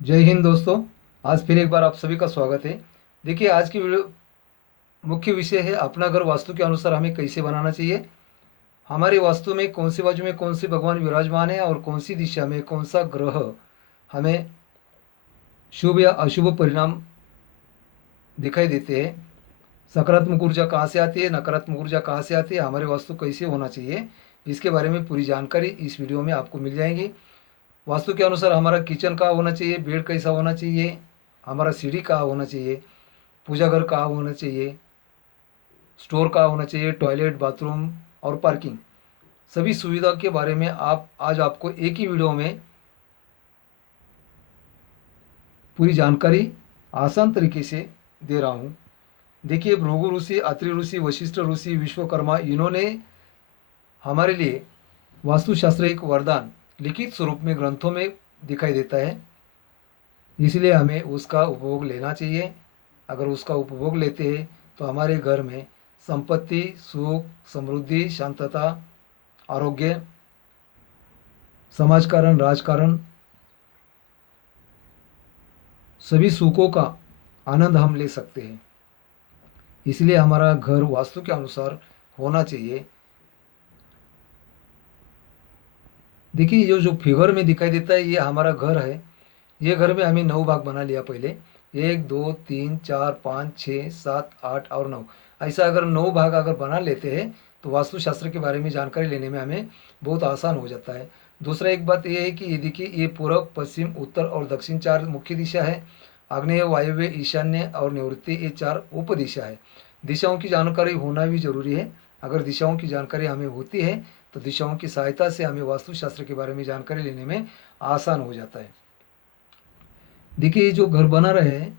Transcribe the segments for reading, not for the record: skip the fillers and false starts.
जय हिंद दोस्तों। आज फिर एक बार आप सभी का स्वागत है। देखिए, आज की वीडियो मुख्य विषय है अपना घर वास्तु के अनुसार हमें कैसे बनाना चाहिए। हमारी वास्तु में कौन सी बाजू में कौन से भगवान विराजमान है और कौन सी दिशा में कौन सा ग्रह हमें शुभ या अशुभ परिणाम दिखाई देते हैं। सकारात्मक ऊर्जा कहाँ से आती है, नकारात्मक ऊर्जा कहाँ से आती है, हमारे वास्तु कैसे होना चाहिए, इसके बारे में पूरी जानकारी इस वीडियो में आपको मिल जाएगी। वास्तु के अनुसार हमारा किचन कहाँ होना चाहिए, बेड कैसा होना चाहिए, हमारा सीढ़ी कहाँ होना चाहिए, पूजा घर कहाँ होना चाहिए, स्टोर कहाँ होना चाहिए, टॉयलेट, बाथरूम और पार्किंग, सभी सुविधा के बारे में आप आज आपको एक ही वीडियो में पूरी जानकारी आसान तरीके से दे रहा हूँ। देखिए, भृगु ऋषि, अत्रि ऋषि, वशिष्ठ ऋषि, विश्वकर्मा, इन्होंने हमारे लिए वास्तुशास्त्र एक वरदान लिखित स्वरूप में ग्रंथों में दिखाई देता है, इसलिए हमें उसका उपभोग लेना चाहिए। अगर उसका उपभोग लेते हैं तो हमारे घर में संपत्ति, सुख, समृद्धि, शांतता, आरोग्य, समाजकारण, राजकारण, सभी सुखों का आनंद हम ले सकते हैं। इसलिए हमारा घर वास्तु के अनुसार होना चाहिए। देखिए, ये जो फिगर में दिखाई देता है ये हमारा घर है। ये घर में हमें 9 भाग बना लिया पहले। 1 2 3 4 5 6 7 8 और 9, ऐसा अगर 9 भाग अगर बना लेते हैं तो वास्तुशास्त्र के बारे में जानकारी लेने में हमें बहुत आसान हो जाता है। दूसरा एक बात ये है कि ये देखिए, ये पूर्व, पश्चिम, उत्तर और दक्षिण 4 मुख्य दिशा है। आग्नेय, वायव्य, ईशान्य और निवृत्ति, ये 4 उप दिशा है। दिशाओं की जानकारी होना भी जरूरी है। अगर दिशाओं की जानकारी हमें होती है तो दिशाओं की सहायता से हमें वास्तुशास्त्र के बारे में जानकारी लेने में आसान हो जाता है। देखिए, ये जो घर बना रहे हैं,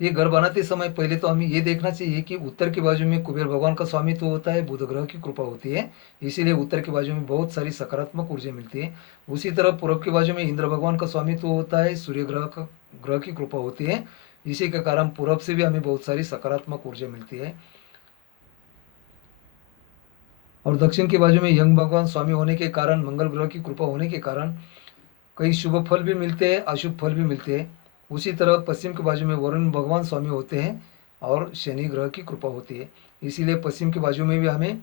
ये घर बनाते समय पहले तो हमें ये देखना चाहिए कि उत्तर की बाजू में कुबेर भगवान का स्वामित्व होता है, बुध ग्रह की कृपा होती है, इसीलिए उत्तर की बाजू में बहुत सारी सकारात्मक ऊर्जा मिलती है। उसी तरह पूर्व की बाजू में इंद्र भगवान का स्वामित्व होता है, सूर्य ग्रह की कृपा होती है, इसी के कारण पूर्व से भी हमें बहुत सारी सकारात्मक ऊर्जा मिलती है। और दक्षिण की बाजू में यंग भगवान स्वामी होने के कारण, मंगल ग्रह की कृपा होने के कारण कई शुभ फल भी मिलते हैं, अशुभ फल भी मिलते हैं। उसी तरह पश्चिम की बाजू में वरुण भगवान स्वामी होते हैं और शनि ग्रह की कृपा होती है, इसीलिए पश्चिम की बाजू में भी हमें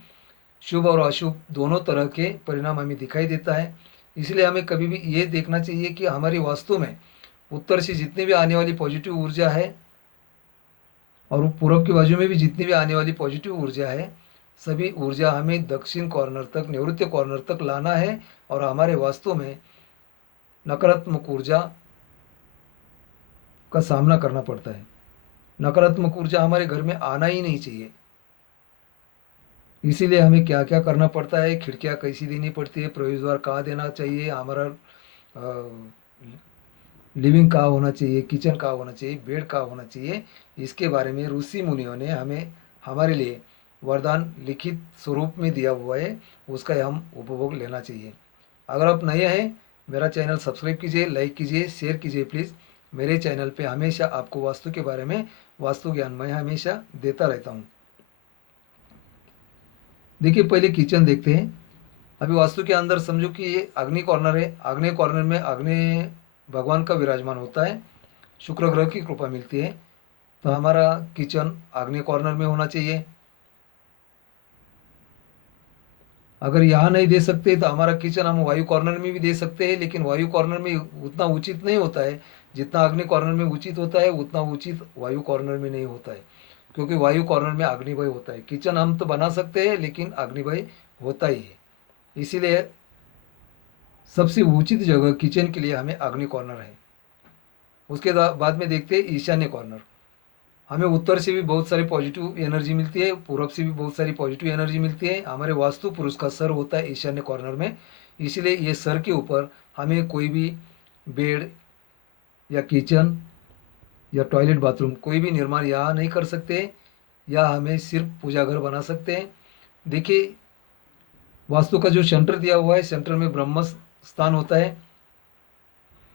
शुभ और अशुभ दोनों तरह के परिणाम हमें दिखाई देता है। इसलिए हमें कभी भी ये देखना चाहिए कि हमारी वास्तु में उत्तर से जितनी भी आने वाली पॉजिटिव ऊर्जा है और पूर्व की बाजू में भी जितनी भी आने वाली पॉजिटिव ऊर्जा है, सभी ऊर्जा हमें दक्षिण कॉर्नर तक, नैऋत्य कॉर्नर तक लाना है। और हमारे वास्तु में नकारात्मक ऊर्जा का सामना करना पड़ता है। नकारात्मक ऊर्जा हमारे घर में आना ही नहीं चाहिए। इसीलिए हमें क्या क्या करना पड़ता है, खिड़कियाँ कैसी देनी पड़ती है, प्रवेश द्वार कहाँ देना चाहिए, हमारा लिविंग कहाँ होना चाहिए, किचन कहाँ होना चाहिए, बेड कहाँ होना चाहिए, इसके बारे में ऋषि मुनियों ने हमें हमारे लिए वरदान लिखित स्वरूप में दिया हुआ है, उसका हम उपभोग लेना चाहिए। अगर आप नए हैं, मेरा चैनल सब्सक्राइब कीजिए, लाइक कीजिए, शेयर कीजिए प्लीज़। मेरे चैनल पे हमेशा आपको वास्तु के बारे में वास्तु ज्ञान मैं हमेशा देता रहता हूँ। देखिए, पहले किचन देखते हैं। अभी वास्तु के अंदर समझो कि ये अग्नि कॉर्नर है। अग्नि कॉर्नर में अग्नि भगवान का विराजमान होता है, शुक्र ग्रह की कृपा मिलती है, तो हमारा किचन अग्नि कॉर्नर में होना चाहिए। अगर यहाँ नहीं दे सकते तो हमारा किचन हम वायु कॉर्नर में भी दे सकते हैं, लेकिन वायु कॉर्नर में उतना उचित नहीं होता है। जितना अग्नि कॉर्नर में उचित होता है उतना उचित वायु कॉर्नर में नहीं होता है, क्योंकि वायु कॉर्नर में अग्निभय होता है। किचन हम तो बना सकते हैं लेकिन अग्निभय होता ही है, इसीलिए सबसे उचित जगह किचन के लिए हमें अग्नि कॉर्नर है। उसके बाद में देखते हैं ईशान्य कॉर्नर। हमें उत्तर से भी बहुत सारी पॉजिटिव एनर्जी मिलती है, पूर्व से भी बहुत सारी पॉजिटिव एनर्जी मिलती है। हमारे वास्तु पुरुष का सर होता है ईशान्य कॉर्नर में, इसीलिए ये सर के ऊपर हमें कोई भी बेड या किचन या टॉयलेट, बाथरूम कोई भी निर्माण यहाँ नहीं कर सकते, या हमें सिर्फ पूजा घर बना सकते हैं। देखिए, वास्तु का जो सेंटर दिया हुआ है, सेंटर में ब्रह्म स्थान होता है,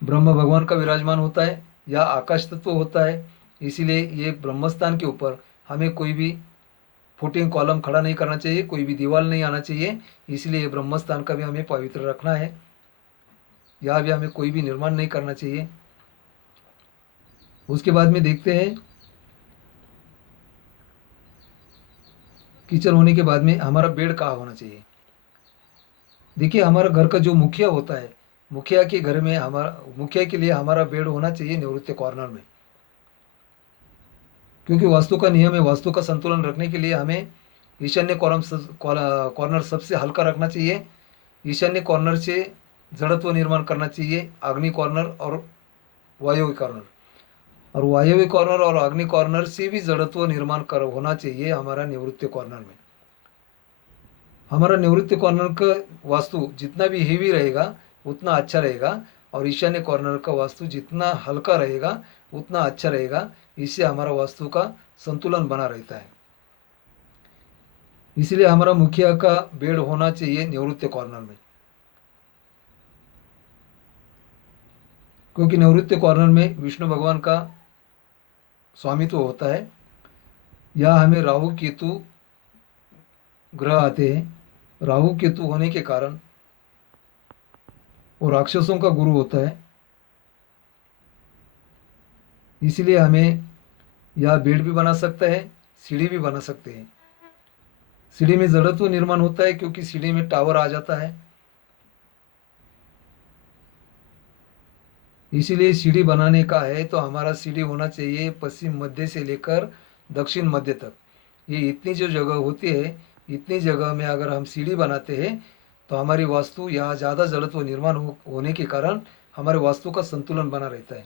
ब्रह्म भगवान का विराजमान होता है या आकाश तत्व होता है। इसीलिए ये ब्रह्मस्थान के ऊपर हमें कोई भी फुटिंग कॉलम खड़ा नहीं करना चाहिए, कोई भी दीवार नहीं आना चाहिए। इसलिए ब्रह्मस्थान का भी हमें पवित्र रखना है, यहाँ भी हमें कोई भी निर्माण नहीं करना चाहिए। उसके बाद में देखते हैं किचन होने के बाद में हमारा बेड कहाँ होना चाहिए। देखिए हमारा घर का जो मुखिया होता है, मुखिया के घर में हमारा मुखिया के लिए हमारा बेड होना चाहिए निवृत्ति कॉर्नर में, क्योंकि वास्तु का नियम है, वास्तु का संतुलन रखने के लिए हमें ईशान्य कॉर्नर सबसे हल्का रखना चाहिए। ईशान्य कॉर्नर से जड़त्व निर्माण करना चाहिए, अग्नि कॉर्नर और वायव्य कॉर्नर, और वायव्य कॉर्नर और अग्नि कॉर्नर से भी जड़त्व निर्माण कर होना चाहिए हमारा निवृत्ति कॉर्नर में। हमारा निवृत्ति कॉर्नर का वास्तु जितना भी हेवी रहेगा उतना अच्छा रहेगा, और ईशान्य कॉर्नर का वास्तु जितना हल्का रहेगा उतना अच्छा रहेगा। इससे हमारा वास्तु का संतुलन बना रहता है। इसलिए हमारा मुखिया का बेड होना चाहिए निवृत्ति कॉर्नर में, क्योंकि निवृत्ति कॉर्नर में विष्णु भगवान का स्वामित्व होता है। या हमें राहु केतु ग्रह आते हैं। राहु केतु होने के कारण वो राक्षसों का गुरु होता है, इसलिए हमें यह बेड भी बना सकता है, सीढ़ी भी बना सकते हैं। सीढ़ी में जड़त्व निर्माण होता है क्योंकि सीढ़ी में टावर आ जाता है, इसीलिए सीढ़ी बनाने का है तो हमारा सीढ़ी होना चाहिए पश्चिम मध्य से लेकर दक्षिण मध्य तक। ये इतनी जो जगह होती है, इतनी जगह में अगर हम सीढ़ी बनाते हैं तो हमारी वास्तु यहाँ ज़्यादा जड़त्व निर्माण होने के कारण हमारे वास्तु का संतुलन बना रहता है।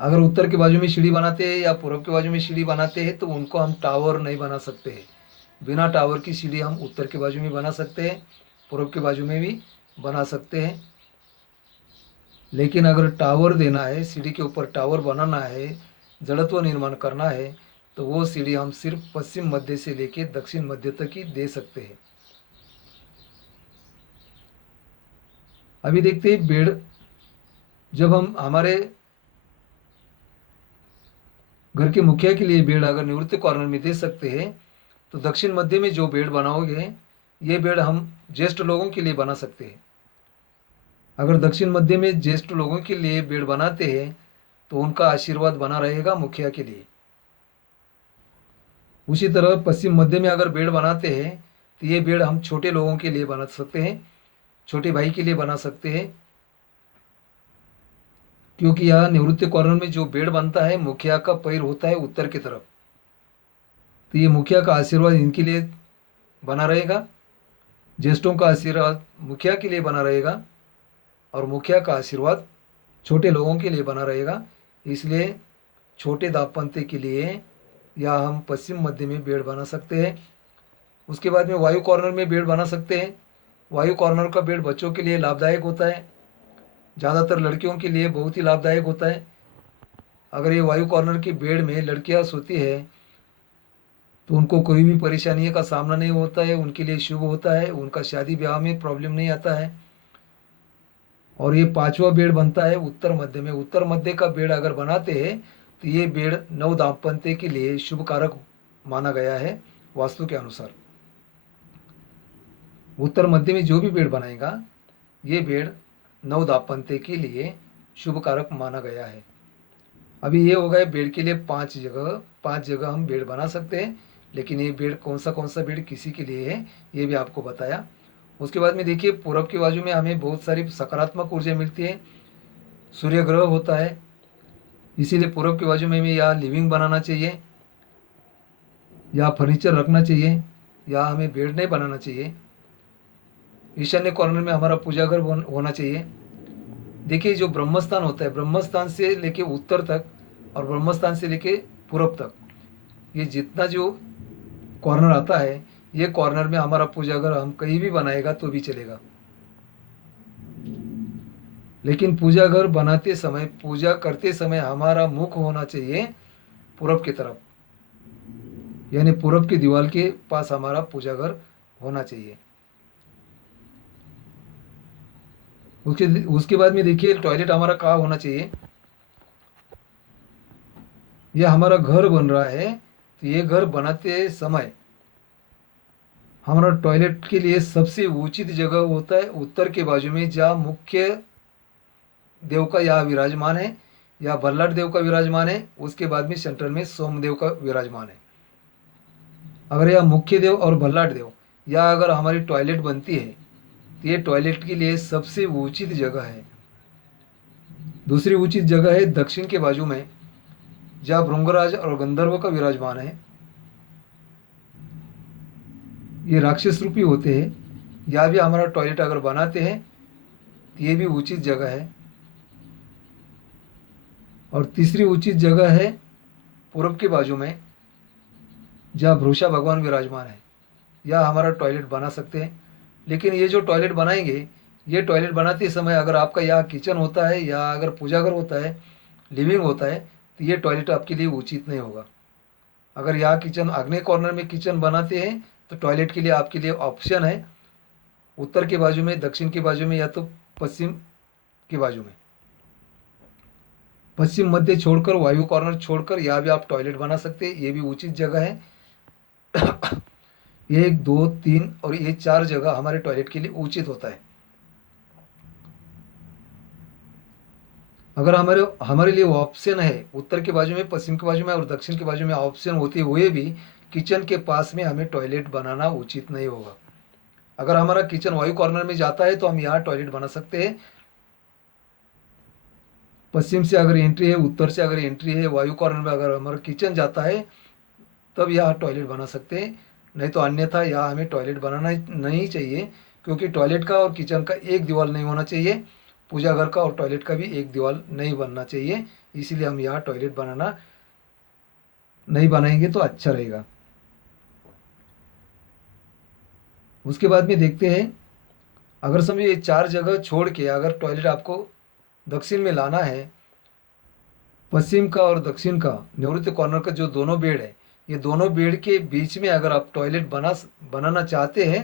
अगर उत्तर के बाजू में सीढ़ी बनाते हैं या पूर्व के बाजू में सीढ़ी बनाते हैं तो उनको हम टावर नहीं बना सकते हैं। बिना टावर की सीढ़ी हम उत्तर के बाजू में बना सकते हैं, पूर्व के बाजू में भी बना सकते हैं। लेकिन अगर टावर देना है, सीढ़ी के ऊपर टावर बनाना है, जड़त्व निर्माण करना है, तो वो सीढ़ी हम सिर्फ पश्चिम मध्य से लेके दक्षिण मध्य तक ही दे सकते हैं। अभी देखते हैं बेड, जब हम हमारे घर के मुखिया के लिए बेड अगर निवृत्ति कॉर्नर में दे सकते हैं तो दक्षिण मध्य में जो बेड बनाओगे ये बेड हम ज्येष्ठ लोगों के लिए बना सकते हैं। अगर दक्षिण मध्य में ज्येष्ठ लोगों के लिए बेड बनाते हैं तो उनका आशीर्वाद बना रहेगा मुखिया के लिए। उसी तरह पश्चिम मध्य में अगर बेड बनाते हैं तो ये बेड हम छोटे लोगों के लिए बना सकते हैं, छोटे भाई के लिए बना सकते हैं, क्योंकि यह निवृत्ति कॉर्नर में जो बेड बनता है मुखिया का पैर होता है उत्तर की तरफ, तो ये मुखिया का आशीर्वाद इनके लिए बना रहेगा, ज्येष्ठों का आशीर्वाद मुखिया के लिए बना रहेगा, और मुखिया का आशीर्वाद छोटे लोगों के लिए बना रहेगा। इसलिए छोटे दाम्पत्य के लिए या हम पश्चिम मध्य में बेड बना सकते हैं। उसके बाद में वायु कॉर्नर में बेड बना सकते हैं। वायु कॉर्नर का बेड बच्चों के लिए लाभदायक होता है, ज़्यादातर लड़कियों के लिए बहुत ही लाभदायक होता है। अगर ये वायु कॉर्नर की बेड में लड़कियां सोती है तो उनको कोई भी परेशानी का सामना नहीं होता है, उनके लिए शुभ होता है, उनका शादी ब्याह में प्रॉब्लम नहीं आता है। और ये पांचवा बेड बनता है उत्तर मध्य में। उत्तर मध्य का बेड अगर बनाते हैं तो ये बेड नव दाम्पत्य के लिए शुभ कारक माना गया है वास्तु के अनुसार। उत्तर मध्य में जो भी बेड बनाएगा ये बेड नव दाम्पत्य के लिए शुभ कारक माना गया है। अभी ये हो गए बेड के लिए पांच जगह हम बेड बना सकते हैं, लेकिन ये बेड कौन सा बेड किसी के लिए है ये भी आपको बताया। उसके बाद में देखिए पूरब के बाजू में हमें बहुत सारी सकारात्मक ऊर्जा मिलती है, सूर्य ग्रह होता है, इसीलिए पूरब के बाजू में हमें या लिविंग बनाना चाहिए या फर्नीचर रखना चाहिए या हमें बेड नहीं बनाना चाहिए। ईशान्य कॉर्नर में हमारा पूजा घर होना चाहिए। देखिए जो ब्रह्मस्थान होता है, ब्रह्मस्थान से लेके उत्तर तक और ब्रह्मस्थान से लेके पूरब तक, ये जितना जो कॉर्नर आता है ये कॉर्नर में हमारा पूजा घर हम कहीं भी बनाएगा तो भी चलेगा। लेकिन पूजा घर बनाते समय, पूजा करते समय हमारा मुख होना चाहिए पूरब की तरफ, यानी पूरब की दीवार के पास हमारा पूजा घर होना चाहिए। उसके बाद में देखिए टॉयलेट हमारा कहाँ होना चाहिए। यह हमारा घर बन रहा है तो ये घर बनाते समय हमारा टॉयलेट के लिए सबसे उचित जगह होता है उत्तर के बाजू में, जहाँ मुख्य देव का यहाँ विराजमान है या बल्लाट देव का विराजमान है, उसके बाद में सेंटर में सोमदेव का विराजमान है। अगर यह मुख्य देव और बल्लाट देव या अगर हमारी टॉयलेट बनती है तो ये टॉयलेट के लिए सबसे उचित जगह है। दूसरी उचित जगह है दक्षिण के बाजू में, जहाँ भृंगराज और गंधर्व का विराजमान है। ये राक्षस रूपी होते हैं। यहाँ भी हमारा टॉयलेट अगर बनाते हैं तो ये भी उचित जगह है। और तीसरी उचित जगह है पूर्व के बाजू में, जहाँ वृषा भगवान विराजमान है। या हमारा टॉयलेट बना सकते हैं। लेकिन ये जो टॉयलेट बनाएंगे, ये टॉयलेट बनाते समय अगर आपका यहाँ किचन होता है या अगर पूजा घर होता है, लिविंग होता है, तो ये टॉयलेट आपके लिए उचित नहीं होगा। अगर यहाँ किचन आग्नेय कॉर्नर में किचन बनाते हैं तो टॉयलेट के लिए आपके लिए ऑप्शन है उत्तर के बाजू में, दक्षिण के बाजू में, या तो पश्चिम के बाजू में। पश्चिम मध्य छोड़कर, वायु कॉर्नर छोड़कर यहाँ भी आप टॉयलेट बना सकते हैं। ये भी उचित जगह है। ये 1, 2, 3 और ये 4 जगह हमारे टॉयलेट के लिए उचित होता है। अगर हमारे हमारे लिए ऑप्शन है उत्तर के बाजू में, पश्चिम के बाजू में और दक्षिण के बाजू में ऑप्शन होते हुए भी किचन के पास में हमें टॉयलेट बनाना उचित नहीं होगा। अगर हमारा किचन वायु कॉर्नर में जाता है तो हम यहाँ टॉयलेट बना सकते हैं। पश्चिम से अगर एंट्री है, उत्तर से अगर एंट्री है, वायु कॉर्नर में अगर हमारा किचन जाता है तब यहाँ टॉयलेट बना सकते हैं। नहीं तो अन्यथा यहाँ हमें टॉयलेट बनाना नहीं चाहिए, क्योंकि टॉयलेट का और किचन का एक दीवार नहीं होना चाहिए। पूजा घर का और टॉयलेट का भी एक दीवार नहीं बनना चाहिए। इसीलिए हम यहाँ टॉयलेट बनाना नहीं बनाएंगे तो अच्छा रहेगा। उसके बाद में देखते हैं, अगर समझो ये 4 जगह छोड़ के अगर टॉयलेट आपको दक्षिण में लाना है, पश्चिम का और दक्षिण का निवृत्त कॉर्नर का जो दोनों बेड है, ये दोनों बेड के बीच में अगर आप टॉयलेट बनाना चाहते हैं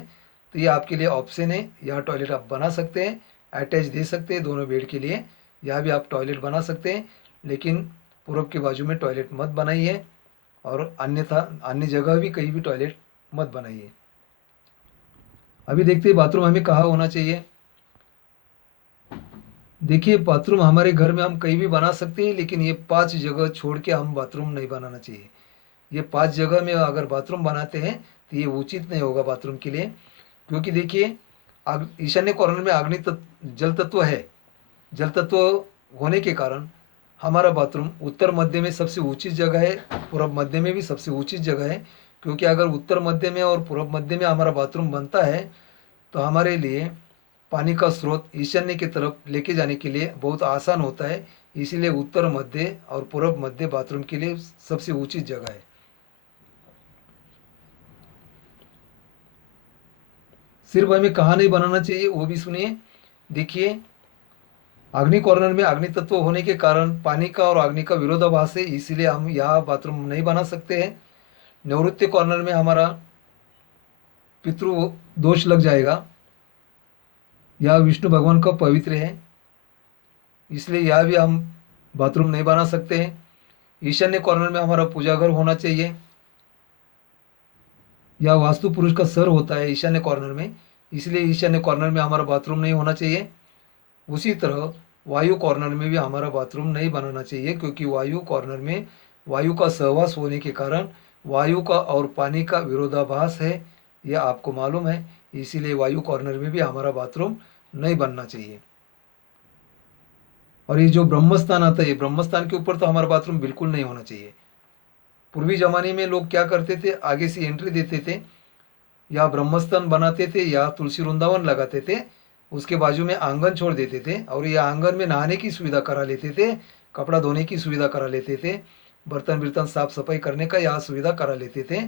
तो ये आपके लिए ऑप्शन है। यहाँ टॉयलेट आप बना सकते हैं, अटैच दे सकते हैं दोनों बेड के लिए। यहाँ भी आप टॉयलेट बना सकते हैं, लेकिन पूर्व के बाजू में टॉयलेट मत बनाइए और अन्यथा अन्य जगह भी कहीं भी टॉयलेट मत बनाइए। अभी देखते हैं बाथरूम हमें कहाँ होना चाहिए। देखिए, बाथरूम हमारे घर में हम कहीं भी बना सकते हैं, लेकिन ये 5 जगह छोड़ के हम बाथरूम नहीं बनाना चाहिए। ये 5 जगह में अगर बाथरूम बनाते हैं तो ये उचित नहीं होगा बाथरूम के लिए। क्योंकि देखिए, ईशान्य कॉर्नर में अग्नि जल तत्व है। जल तत्व होने के कारण हमारा बाथरूम उत्तर मध्य में सबसे उचित जगह है, पूर्व मध्य में भी सबसे उचित जगह है। क्योंकि अगर उत्तर मध्य में और पूर्व मध्य में हमारा बाथरूम बनता है तो हमारे लिए पानी का स्रोत ईशान्य की तरफ लेके जाने के लिए बहुत आसान होता है। इसीलिए उत्तर मध्य और पूर्व मध्य बाथरूम के लिए सबसे उचित जगह है। सिर्फ हमें कहाँ नहीं बनाना चाहिए वो भी सुनिए। देखिए, अग्नि कॉर्नर में अग्नि तत्व होने के कारण पानी का और अग्नि का विरोधाभास है, इसीलिए हम यहाँ बाथरूम नहीं बना सकते हैं। निवृत्ति कॉर्नर में हमारा पितृ दोष लग जाएगा। यह विष्णु भगवान का पवित्र है, इसलिए यह भी हम बाथरूम नहीं बना सकते हैं। ईशान्य कॉर्नर में हमारा पूजा घर होना चाहिए। यह वास्तु पुरुष का सर होता है ईशान्य कॉर्नर में, इसलिए ईशान्य कॉर्नर में हमारा बाथरूम नहीं होना चाहिए। उसी तरह वायु कॉर्नर में भी हमारा बाथरूम नहीं बनाना चाहिए, क्योंकि वायु कॉर्नर में वायु का सहवास होने के कारण वायु का और पानी का विरोधाभास है, यह आपको मालूम है। इसीलिए वायु कॉर्नर में भी हमारा बाथरूम नहीं बनना चाहिए। और ये जो ब्रह्मस्थान आता है, ब्रह्मस्थान के ऊपर तो हमारा बाथरूम बिल्कुल नहीं होना चाहिए। पूर्वी जमाने में लोग क्या करते थे, आगे से एंट्री देते थे, या ब्रह्मस्थान बनाते थे या तुलसी वृंदावन लगाते थे, उसके बाजू में आंगन छोड़ देते थे और ये आंगन में नहाने की सुविधा करा लेते थे, कपड़ा धोने की सुविधा करा लेते थे, बर्तन बिर्तन साफ सफाई करने का यहाँ सुविधा करा लेते थे।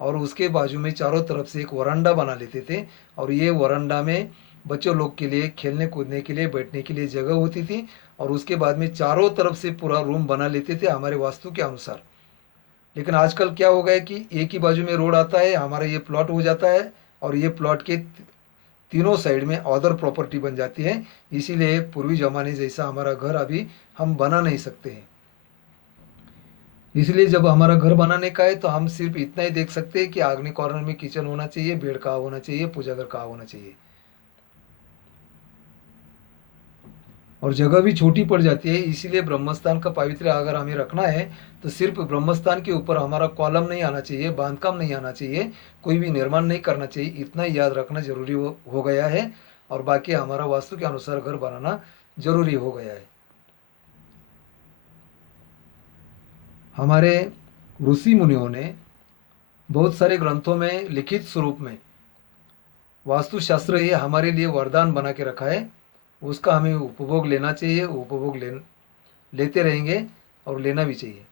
और उसके बाजू में चारों तरफ से एक वरांडा बना लेते थे, और ये वरांडा में बच्चों लोग के लिए खेलने कूदने के लिए बैठने के लिए जगह होती थी। और उसके बाद में चारों तरफ से पूरा रूम बना लेते थे हमारे वास्तु के अनुसार। लेकिन आजकल क्या हो गया कि एक ही बाजू में रोड आता है, हमारा ये प्लॉट हो जाता है और ये प्लॉट के तीनों साइड में अदर प्रॉपर्टी बन जाती है। इसीलिए पूर्वी जमाने जैसा हमारा घर अभी हम बना नहीं सकते हैं। इसलिए जब हमारा घर बनाने का है तो हम सिर्फ इतना ही देख सकते हैं कि आग्नि कॉर्नर में किचन होना चाहिए, बेड कहाँ होना चाहिए, पूजा घर कहाँ होना चाहिए। और जगह भी छोटी पड़ जाती है। इसीलिए ब्रह्मस्थान का पावित्र्य अगर हमें रखना है तो सिर्फ ब्रह्मस्थान के ऊपर हमारा कॉलम नहीं आना चाहिए, बांधकाम नहीं आना चाहिए, कोई भी निर्माण नहीं करना चाहिए, इतना ही याद रखना जरूरी हो गया है। और बाकी हमारा वास्तु के अनुसार घर बनाना जरूरी हो गया है। हमारे ऋषि मुनियों ने बहुत सारे ग्रंथों में लिखित स्वरूप में वास्तुशास्त्र ये हमारे लिए वरदान बना के रखा है। उसका हमें उपभोग लेना चाहिए, उपभोग लेते रहेंगे और लेना भी चाहिए।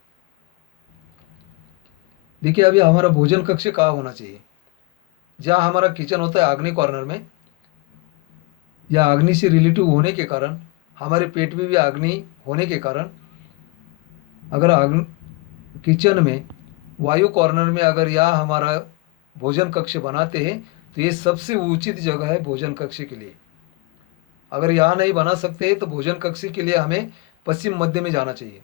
देखिए, अभी हमारा भोजन कक्ष कहाँ होना चाहिए? जहाँ हमारा किचन होता है अग्नि कॉर्नर में, या अग्नि से रिलेटिव होने के कारण, हमारे पेट में भी अग्नि होने के कारण, अगर अग्नि किचन में वायु कॉर्नर में अगर यहाँ हमारा भोजन कक्ष बनाते हैं तो ये सबसे उचित जगह है भोजन कक्ष के लिए। अगर यहाँ नहीं बना सकते तो भोजन कक्ष के लिए हमें पश्चिम मध्य में जाना चाहिए।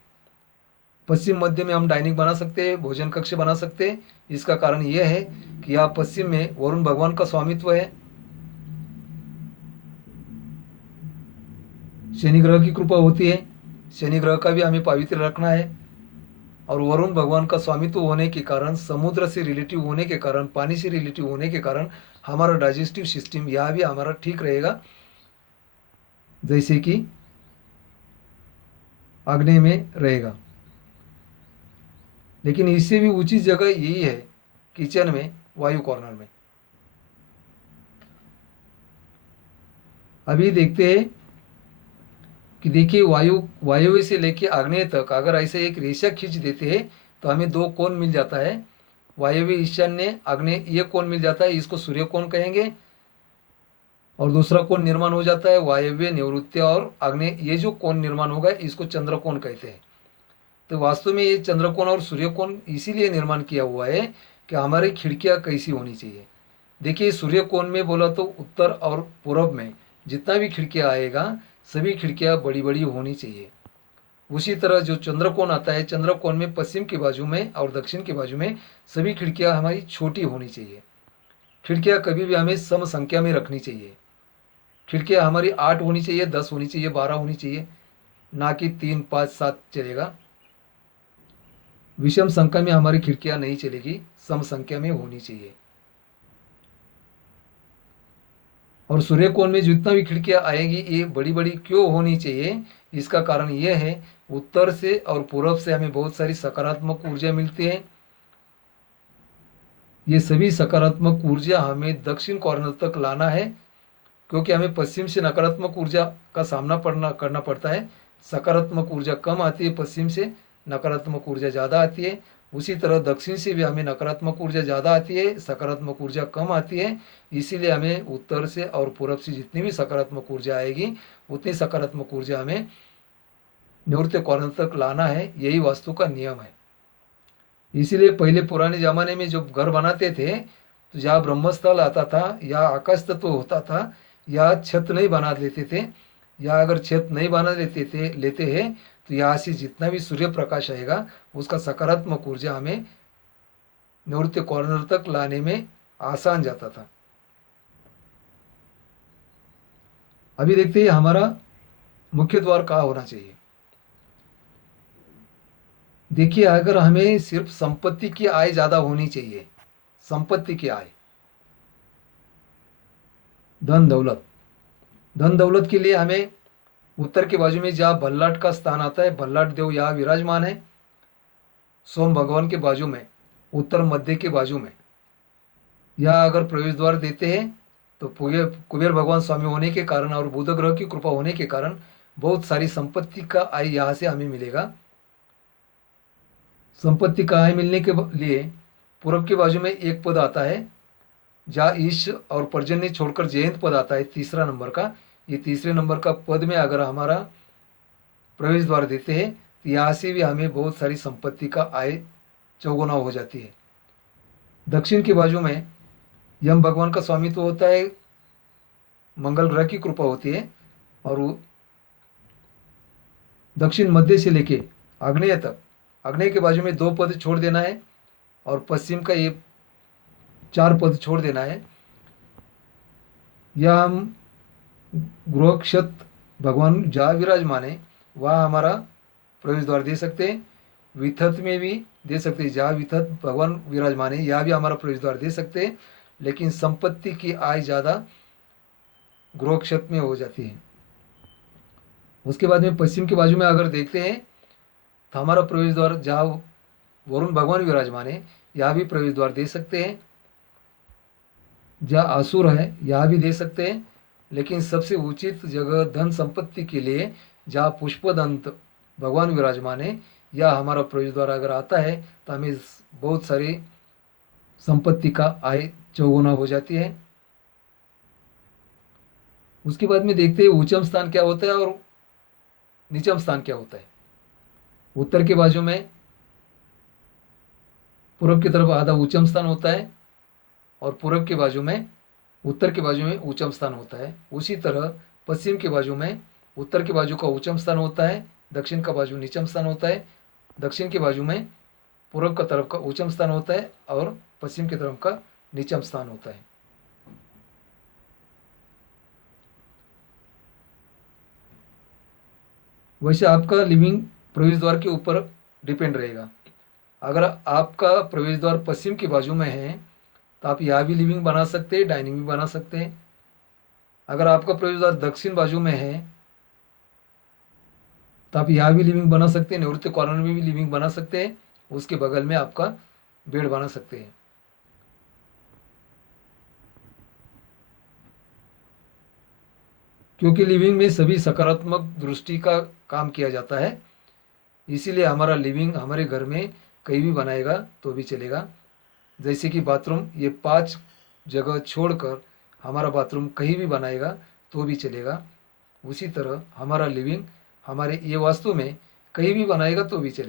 पश्चिम मध्य में हम डाइनिंग बना सकते हैं, भोजन कक्ष बना सकते हैं। इसका कारण यह है कि यहाँ पश्चिम में वरुण भगवान का स्वामित्व है, शनि ग्रह की कृपा होती है, शनि ग्रह का भी हमें पवित्र रखना है। और वरुण भगवान का स्वामित्व होने के कारण, समुद्र से रिलेटिव होने के कारण, पानी से रिलेटिव होने के कारण हमारा डाइजेस्टिव सिस्टम यहाँ भी हमारा ठीक रहेगा, जैसे कि आग्नेय में रहेगा। लेकिन इससे भी ऊंची जगह यही है किचन में, वायु कॉर्नर में। अभी देखते हैं कि देखिए, वायु से लेके आग्नेय तक अगर ऐसे एक रेशा खींच देते हैं तो हमें दो कोण मिल जाता है, वायव्य, ईशान्य, आग्नेय, ये कोण मिल जाता है। इसको सूर्य कोण कहेंगे। और दूसरा कोण निर्माण हो जाता है वायव्य, निवृत्ति और आग्नेय, ये जो कोण निर्माण होगा इसको चंद्र कोण कहते हैं। तो वास्तव में ये चंद्र कोण और सूर्य कोण इसीलिए निर्माण किया हुआ है कि हमारी खिड़कियां कैसी होनी चाहिए। देखिए, सूर्य कोण में बोला तो उत्तर और पूर्व में जितना भी खिड़कियां आएगा सभी खिड़कियां बड़ी बड़ी होनी चाहिए। उसी तरह जो चंद्र कोण आता है, चंद्र कोण में पश्चिम के बाजू में और दक्षिण के बाजू में सभी खिड़कियां हमारी छोटी होनी चाहिए। खिड़कियां कभी भी हमें सम संख्या में रखनी चाहिए। खिड़कियां हमारी 8 होनी चाहिए, 10 होनी चाहिए, 12 होनी चाहिए, ना कि 3, 5, 7 चलेगा। विषम संख्या में हमारी खिड़कियां नहीं चलेगी, सम संख्या में होनी चाहिए। और सूर्य कोण में जितना भी खिड़कियां आएगी ये बड़ी बड़ी क्यों होनी चाहिए? इसका कारण यह है, उत्तर से और पूर्व से हमें बहुत सारी सकारात्मक ऊर्जा मिलती है। ये सभी सकारात्मक ऊर्जा हमें दक्षिण कॉर्नर तक लाना है, क्योंकि हमें पश्चिम से नकारात्मक ऊर्जा का सामना करना पड़ता है। सकारात्मक ऊर्जा कम आती है पश्चिम से, नकारात्मक ऊर्जा ज़्यादा आती है। उसी तरह दक्षिण से भी हमें नकारात्मक ऊर्जा ज़्यादा आती है, सकारात्मक ऊर्जा कम आती है। इसीलिए हमें उत्तर से और पूर्व से जितनी भी सकारात्मक ऊर्जा आएगी उतनी सकारात्मक ऊर्जा हमें निवृत्त कॉर्नर तक लाना है। यही वास्तु का नियम है। इसीलिए पहले पुराने ज़माने में जब घर बनाते थे तो जहाँ ब्रह्मस्थल आता था या आकाश तत्व होता था या छत नहीं बना लेते थे, या अगर छत नहीं बना लेते हैं तो यहाँ से जितना भी सूर्य प्रकाश आएगा उसका सकारात्मक ऊर्जा हमें निवृत्त कॉर्नर तक लाने में आसान जाता था। अभी देखते हैं हमारा मुख्य द्वार कहाँ होना चाहिए। देखिए, अगर हमें सिर्फ संपत्ति की आय ज़्यादा होनी चाहिए, संपत्ति की आय, धन दौलत, धन दौलत के लिए हमें उत्तर के बाजू में जहाँ भल्लाट का स्थान आता है, भल्लाट देव यहाँ विराजमान है, सोम भगवान के बाजू में, उत्तर मध्य के बाजू में, यहाँ अगर प्रवेश द्वार देते हैं तो कुबेर भगवान स्वामी होने के कारण और बुध ग्रह की कृपा होने के कारण बहुत सारी संपत्ति का आय यहाँ से हमें मिलेगा। संपत्ति का आय मिलने के लिए पूर्व के बाजू में एक पद आता है, जहाँ ईश और पर्जन्य छोड़कर जयंत पद आता है तीसरा नंबर का। ये तीसरे नंबर का पद में अगर हमारा प्रवेश द्वार देते हैं तो यहाँ से भी हमें बहुत सारी संपत्ति का आय चौगुना हो जाती है। दक्षिण के बाजू में यम भगवान का स्वामित्व होता है, मंगल ग्रह की कृपा होती है। और वो दक्षिण मध्य से लेके आग्नेय तक, आग्नेय के बाजू में 2 पद छोड़ देना है और पश्चिम का ये 4 पद छोड़ देना है। या हम गृह क्षत भगवान जहाँ विराजमान है वहाँ हमारा प्रवेश द्वार दे सकते हैं। विथत में भी दे सकते हैं, जहाँ विथत भगवान विराजमान है यहाँ भी हमारा प्रवेश द्वार दे सकते हैं, लेकिन संपत्ति की आय ज़्यादा गृह क्षेत्र में हो जाती है। उसके बाद में पश्चिम के बाजू में अगर देखते हैं तो हमारा प्रवेश द्वार जहाँ वरुण भगवान विराजमान है यहाँ भी प्रवेश द्वार दे सकते हैं, जहाँ असुर है यहाँ भी दे सकते हैं, लेकिन सबसे उचित जगह धन संपत्ति के लिए जहाँ पुष्पदंत भगवान विराजमान है या हमारा प्रवेश द्वार अगर आता है तो हमें बहुत सारी संपत्ति का आय चौगुना हो जाती है। उसके बाद में देखते हैं उच्चम स्थान क्या होता है और नीचम स्थान क्या होता है। उत्तर के बाजू में पूर्व की तरफ आधा उच्चम स्थान होता है और पूर्व के बाजू में उत्तर के बाजू में उच्चम स्थान होता है। उसी तरह पश्चिम के बाजू में उत्तर के बाजू का उच्चम स्थान होता है, दक्षिण का बाजू नीचम स्थान होता है, दक्षिण के बाजू में पूर्व का तरफ का उच्चम स्थान होता है और पश्चिम की तरफ का नीचम स्थान होता है। वैसे आपका लिविंग प्रवेश द्वार के ऊपर डिपेंड रहेगा। अगर आपका प्रवेश द्वार पश्चिम की बाजू में है तो आप यहाँ भी लिविंग बना सकते हैं, डाइनिंग भी बना सकते हैं। अगर आपका प्रवेश द्वार दक्षिण बाजू में है तो आप यहाँ भी लिविंग बना सकते हैं, निवृत्ति कॉर्नर में भी लिविंग बना सकते हैं, उसके बगल में आपका बेड बना सकते हैं। क्योंकि लिविंग में सभी सकारात्मक दृष्टि का काम किया जाता है, इसीलिए हमारा लिविंग हमारे घर में कहीं भी बनाएगा तो भी चलेगा। जैसे कि बाथरूम ये 5 जगह छोड़कर हमारा बाथरूम कहीं भी बनाएगा तो भी चलेगा, उसी तरह हमारा लिविंग हमारे ये वास्तु में कहीं भी बनाएगा तो भी चलेगा।